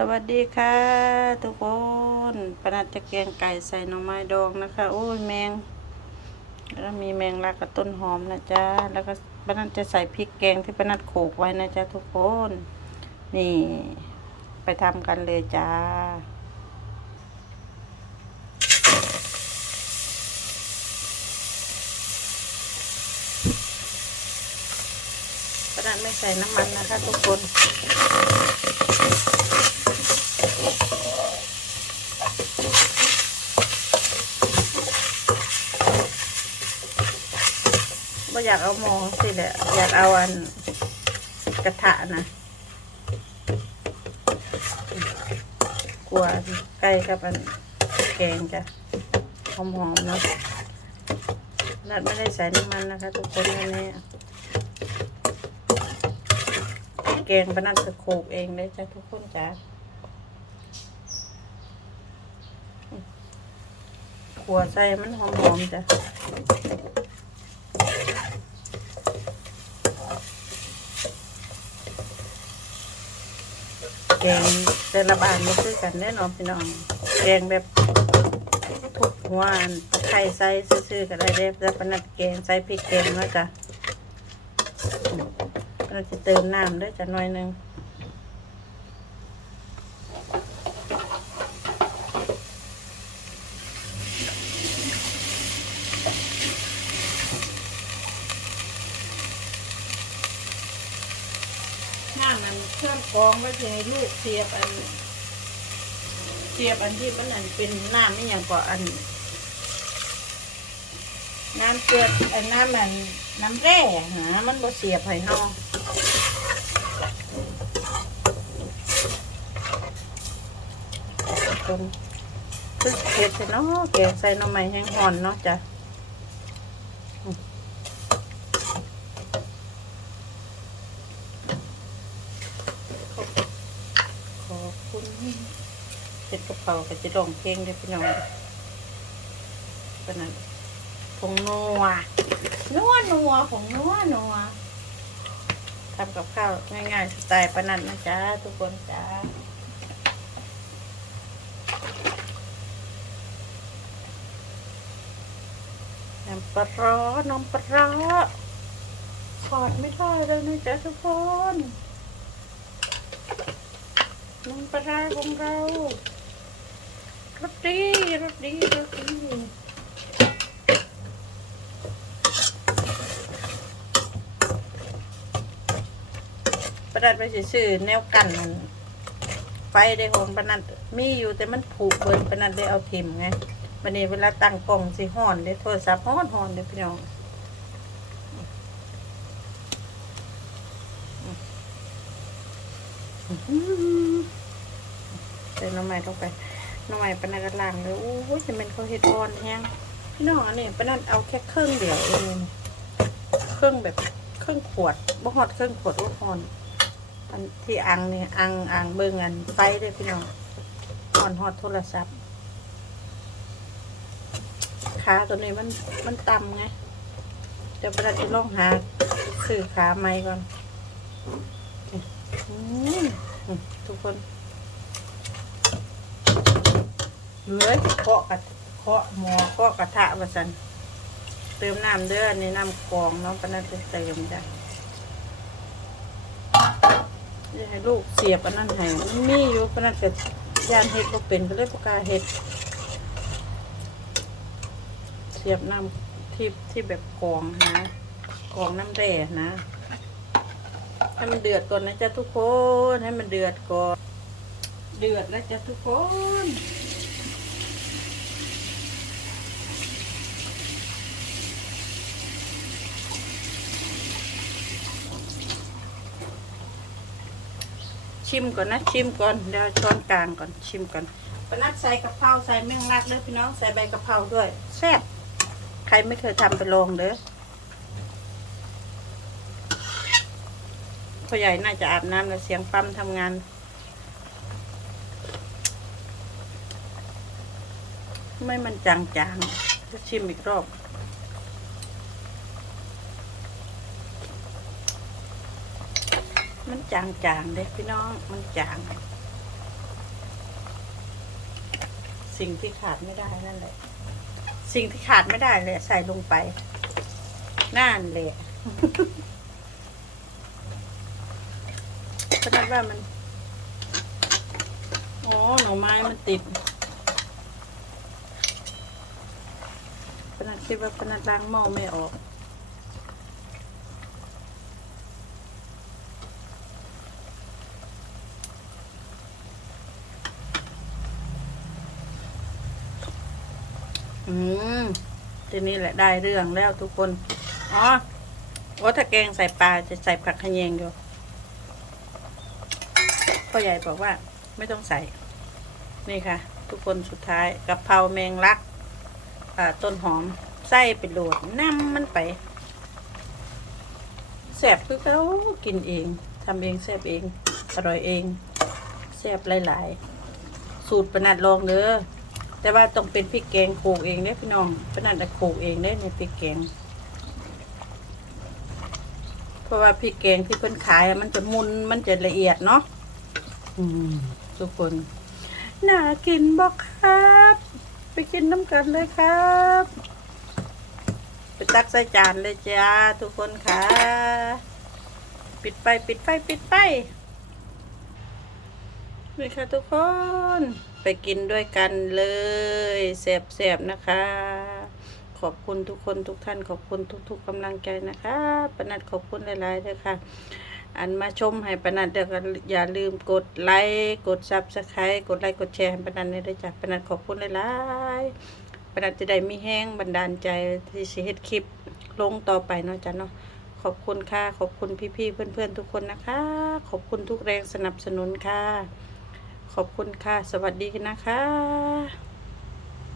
สวัสดีค่ะ ทุกคนปนัดจะแกงไก่ใส่หน่อไม้ดองนะคะ โอ้ยแมง แล้วมีแมงลักกับต้นหอมนะจ๊ะ แล้วก็ปนัดจะใส่พริกแกงที่ปนัดโขลกไว้นะจ๊ะทุกคน นี่ ไปทำกันเลยจ้าปนัดไม่ใส่น้ำมันนะคะ ทุกคน อยากเอาหมอสิแหละอยากเอาอันกระทะนะกลัวใกล้กับอันแกงจะหอมๆเนาะนัดไม่ได้ใส่น้ำมันนะคะ ทุกคนอันนี้แกงปนัดจะโขลกเองเลยจ้ะทุกคนจ้ะขัวใส่มันหอมๆจ้ะ แกงแต่ละบ้านไม่คือกันแน่นอนพี่น้องแกงแบบทุกหวานตะไคร้ใส่ซื่อๆก็ได้เด้แล้วปนัดแกงใส่พริกแกงแล้วจ้ะเราจะเติมน้ำด้วยจ้ะหน่อยหนึงน้ำมันเครื่อง กองไว้จะให้ลูกเสียบอันเสียบอันที่มันอันเป็นน้ำนี่อย่างก่ออัน น้ำเกลืออ้น้ำมันน้ำแร่หามันบ่เสียบให้เฮาจนคือเผ็ดเนาะแกงใส่หน่อไม้แห้งห่อนเนาะจ้ะอืมขอบ คุณเป็นกระเพราก็จะลองเพลงได้พี่น้องเป็นนั้นผงนัวนัวนัวผงนัวนัวทำกับข้าวง่ายๆสไตล์ปะนันนะจ๊ะทุกคนจ้าน้ำปลาร้าน้ำปลาร้าขาดไม่ได้เลยนะจ๊ะทุกคน น้ำปลาของเรารสดีรสดีรสดีประดัดไปซื้อแนวกันนั่นไฟได้ของประนัดมีอยู่แต่มันผูกเบินประนัดได้เอาทิมไงวันนี้เวลาตั้งกล่องสิห่อนได้โทรศัพท์ห่อนห่อนเด้พี่น้องเติมน้ำใหม่ลงไปน้ำใหม่ปนัดกระลังเลยโอ้ยจะเป็นเขาเห็ดอ่อนแห้งพี่น้องอันนี้ปนัดเอาแค่เครึ่องเดียวเองเครื่องแบบเครื่องขวดบ่ฮอดเครื่องขวดบ่ฮอนอันที่อังนี่อังอังเบิ่งอันไฟเด้อพี่น้องฮอนฮอดโทรศัพท์ขาตัวนี้มันมันต่ำไงเดี๋ยวเราจะลองหาซื้อขาใหม่ก่อนอทุกคน เฮ้ยเคาะกระเคาะหมอเคาะกระทะว่าสันเติมน้ำเด้ออันน้ำกองน้องปนัดจะเติมจ้ะอยากให้ลูกเสียบอันนั้นให้มันมีอยู่เพราะนั้นก็ย่านเห็ดก็เป็นก็เลยประกาเห็ด เสียบน้ำที่ที่แบบกองนะกองน้ำแร่นะให้มันเดือดก่อนนะจ๊ะทุกคนให้มันเดือดก่อน เดือดแล้วจ้ะทุกคน ชิมก่อนนะชิมก่อนเดี๋ยวช้อนกลางก่อนชิมก่อนปนัดใส่กะเพราใส่แมงลักเด้อพี่น้องใส่ใบกะเพราด้วยแซ่บใครไม่เคยทำไปลองเด้อพ่อใหญ่น่าจะอาบน้ำแล้วเสียงปั๊มทำงานไม่มันจางๆจะชิมอีกรอบ มันจางๆเด้พี่น้อง มันจาง สิ่งที่ขาดไม่ได้นั่นแหละ สิ่งที่ขาดไม่ได้เลยใส่ลงไปนั่นแหละเพราะนั้นว่ามันอ๋อหน่อไม้มันติดปนัดคิดว่าปนัดล้างหม้อไม่ออก อืมทีนี้แหละได้เรื่องแล้วทุกคน อ๋อโอ้ถ้าแกงใส่ปลาจะใส่ผักขยงอยู่พ่อใหญ่บอกว่าไม่ต้องใส่ นี่ค่ะ ทุกคนสุดท้ายกะเพราแมงลักอ่าต้นหอมใส่ไปโหลดน้ำมันไปแสบคือเขากินเองทำเองแสบเอง อร่อยเองแสบหลาย ๆ สูตรประนัดลองเด้อ แต่ว่าต้องเป็นพริกแกงโขลกเองเนี่ยพี่น้องประนัดจะโขลกเองได้ในพริกแกง เพราะว่าพริกแกงที่เพิ่นขายอะมันจะมุนมันจะละเอียดเนาะอืมทุกคนน่ากินบอกครับ ไปกินน้ำกันเลยครับ ไปตักใส่จานเลยจ้าทุกคนค่ะ ปิดไฟปิดไฟปิดไฟ นี่ค่ะทุกคนไปกินด้วยกันเลยแสบๆนะคะ ขอบคุณทุกคนทุกท่านขอบคุณทุก ๆกำลังใจนะคะปนัดขอบคุณหลายๆเลยค่ะ อันมาชมให้ปนัดเดี๋ยวก็อย่าลืมกดไลค์กดซับสไครต์กดไลค์กดแชร์ให้ปนัดเลยด้จ้ะปนัดขอบคุณหลายๆปนัดจะได้มีแห้งบันดาลใจที่สิเฮ็ดคลิปลงต่อไปเนาะจ้ะเนาะขอบคุณค่ะ ขอบคุณพี่ๆเพื่อนๆทุกคนนะคะ ขอบคุณทุกแรงสนับสนุนค่ะ ขอบคุณค่ะ สวัสดีนะคะ